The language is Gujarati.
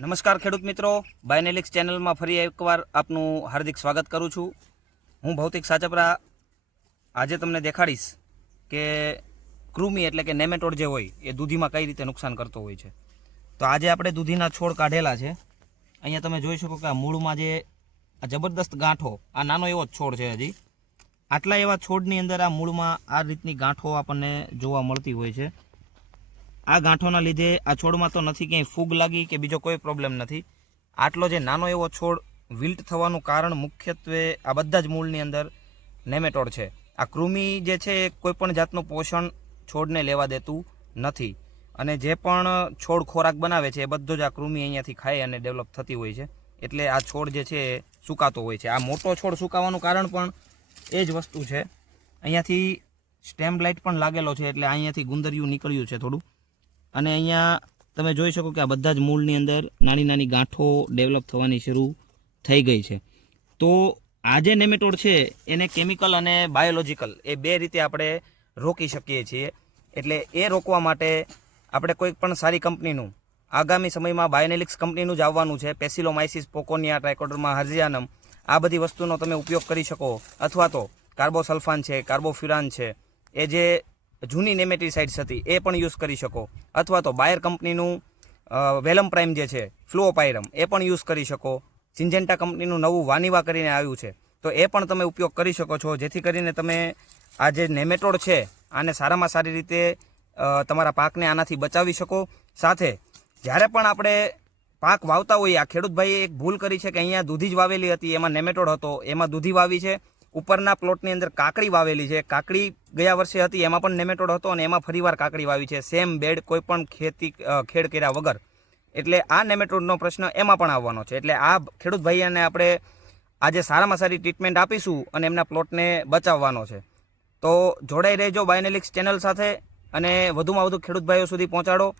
નમસ્કાર ખેડૂત મિત્રો. બાયનેલિક્સ ચેનલમાં ફરી એકવાર આપનું હાર્દિક સ્વાગત કરું છું. હું ભૌતિક સાચપરા આજે તમને દેખાડીશ કે કૃમિ એટલે કે નેમેટોડ જે હોય, એ દૂધીમાં કઈ રીતે નુકસાન કરતો હોય છે. તો આજે આપણે દૂધીના છોડ કાઢેલા છે. અહીંયા તમે જોઈ શકો કે આ મૂળમાં જે આ જબરદસ્ત ગાંઠો, આ નાનો એવો જ છોડ છે હજી. આટલા એવા છોડની અંદર આ મૂળમાં આ રીતની ગાંઠો આપણને જોવા મળતી હોય છે. આ ગાંઠોના લીધે આ છોડમાં તો નથી ક્યાંય ફૂગ લાગી કે બીજો કોઈ પ્રોબ્લેમ નથી. આટલો જે નાનો એવો છોડ વિલ્ટ થવાનું કારણ મુખ્યત્વે આ બધા જ મૂળની અંદર નેમેટોડ છે. આ કૃમિ જે છે એ કોઈપણ જાતનું પોષણ છોડને લેવા દેતું નથી. અને જે પણ છોડ ખોરાક બનાવે છે એ બધો જ આ કૃમિ અહીંયાથી ખાય અને ડેવલપ થતી હોય છે. એટલે આ છોડ જે છે એ સુકાતો હોય છે. આ મોટો છોડ સુકાવાનું કારણ પણ એ જ વસ્તુ છે. અહીંયાથી સ્ટેમ લાઇટ પણ લાગેલો છે એટલે અહીંયાથી ગુંદરિયું નીકળ્યું છે થોડું. અને અહીંયા તમે જોઈ શકો કે આ બધા જ મૂળની અંદર નાની નાની ગાંઠો ડેવલપ થવાની શરૂ થઈ ગઈ છે. તો આ જે નેમેટોડ છે, એને કેમિકલ અને બાયોલોજિકલ એ બે રીતે આપણે રોકી શકીએ છીએ. એટલે એ રોકવા માટે આપણે કોઈ પણ સારી કંપનીનું, આગામી સમયમાં બાયોનેલિક્સ કંપનીનું જ આવવાનું છે. પેસિલોમાઇસિસ, પોકોનિયા ટ્રાઇકોડર્મા હાર્ઝિયાનમ, આ બધી વસ્તુનો તમે ઉપયોગ કરી શકો. અથવા તો કાર્બોસલ્ફાન છે, કાર્બોફ્યુરાન છે. એ જે જૂની નેમેટિસાઇડ્સ હતી, એ પણ યુઝ કરી શકો. અથવા તો બાયર કંપનીનું વેલમ પ્રાઇમ જે છે ફ્લુઓપાયરમ એ પણ યુઝ કરી શકો. સિન્જેન્ટા કંપનીનું નવું વાનીવા કરીને આવ્યું છે, તો એ પણ તમે ઉપયોગ કરી શકો છો, જેથી કરીને તમે આ જે નેમેટોડ છે, આને સારામાં સારી રીતે તમારા પાકને આનાથી બચાવી શકો. સાથે, જ્યારે પણ આપણે પાક વાવતા હોઈએ, આ ખેડૂતભાઈએ એક ભૂલ કરી છે કે અહીંયા દૂધી જ વાવેલી હતી, એમાં નેમેટોડ હતો, એમાં દૂધી વાવી છે ઉપરના પ્લોટની અંદર કાકડી વાવેલી છે. કાકડી ગયા વર્ષે હતી, એમાં પણ નેમેટોડ હતો અને એમાં ફરીવાર કાકડી વાવી છે. સેમ બેડ કોઈ પણ ખેતી ખેડ કર્યા વગર. એટલે આ નેમેટોડનો પ્રશ્ન એમાં પણ આવવાનો છે. એટલે આ ખેડૂત ભાઈને આપણે આજે સારામાં સારી ટ્રીટમેન્ટ આપીશું અને એમના પ્લોટને બચાવવાનો છે. તો જોડાઈ રહેજો બાયનેલિક્સ ચેનલ સાથે અને વધુમાં વધુ ખેડૂત ભાઈઓ સુધી પહોંચાડો.